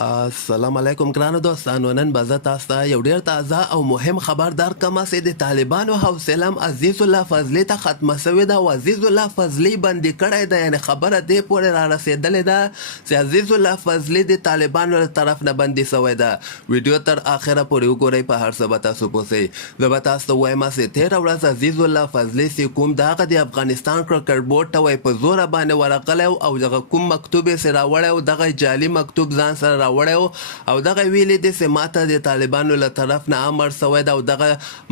السلام علیکم ګرانو دوستانو. نن به زه تاسو ته یو ډېر تازه او مهم خبر درکړم چې د طالبانو حوصله عزیز الله فضلي ته ختمه سوې ده او عزیز الله فضلي بندي کړی ده. یعنې خبره دې پورې را رسېدلې ده چې عزیز الله فضلي د طالبانو له طرف نه بندي سوی ده. ویډیو تر آخره پورې وګورئ، په هر څه به تاسو پوه شئ. زه به تاسو ته وایم چې تېره ورځ عزیز الله فضلي چې کوم د هغه د افغانستان کرکټ بورډ ته وایي په زوره باندې ورغلی او دغه کوم مکتوب یې چې راوړی او دغه جعلي مکتوب ځان سره راوړی او دغه ویلي دي چې ماته د طالبانو له طرف نه امر سوی ده او دغه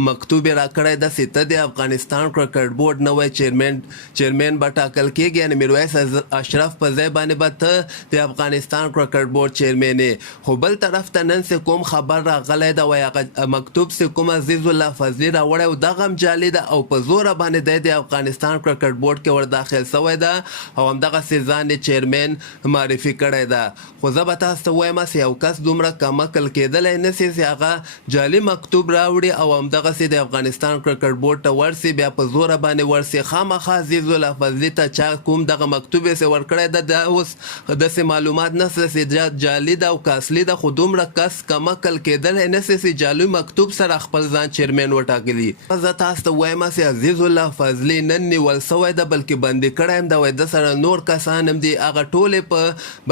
مکتوب یې راکړی ده چې ته د افغانستان کرکټ بورډ نوی چیرمین به ټاکل کېږي. یعنې میرویس اشرف په ځای باندې به ته د افغانستان کرکټ بورډ چیرمین یې. خو بل طرف ته نن چې کوم خبر راغلی ده وایي هغه مکتوب چې کوم عزیز الله فضلي راوړی او دغه هم جعلي ده او په زوره باندې دی د افغانستان کرکټ بورډ کې ور داخل سوی ده او همدغسې ځان یې چیرمین معرفي کړی ده. خو زه به تاسو ته وایم چې یو کس دومره کم عقل کېدلی نه شي چې هغه جعلي مکتوب راوړي او همدغسې د افغانستان کرکټ بورډ ته ورسي، بیا په زوره باندې ورسي. خامخا عزیز الله فضلي ته چا کوم دغه مکتوب یې چې ورکړی ده دا اوس داسې معلومات نشته چې جعلي ده او که اصلي ده، خو دومره کس کم عقل کېدلی نه شي چې جعلي مکتوب سره خپل ځان چیرمین وټاکلي. زه تاسو ته وایم چې عزیز الله فضلي نن نیول سوی ده بلکې بندي کړی هم ده. وایي د سره نور کسان هم دي، هغه ټولې په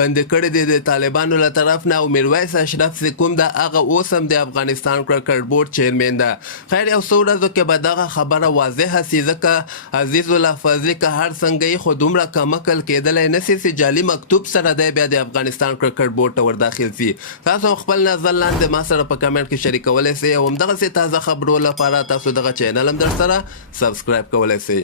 بندي کړي دي د طالبانو له طرف نه او میرویس اشرف چې کوم ده هغه اوس هم د افغانستان کرکټ بورډ چیرمین ده. خیر یو څو ورځو کې به دغه خبره واضحه سي، ځکه عزیز الله فضلي که هر څنګه یې خو دومره کم عقل کېدلی نه سي چې جعلي مکتوب سره دی بیا د افغانستان کرکټ بورډ ته ور داخل سي. تاسو هم خپل نظر لاندې ما سره په کمنټ کې شریکولی سئ او همدغسې تازه خبرو لپاره تاسو دغه چینل هم در سره سبسکرایب کولی سئ.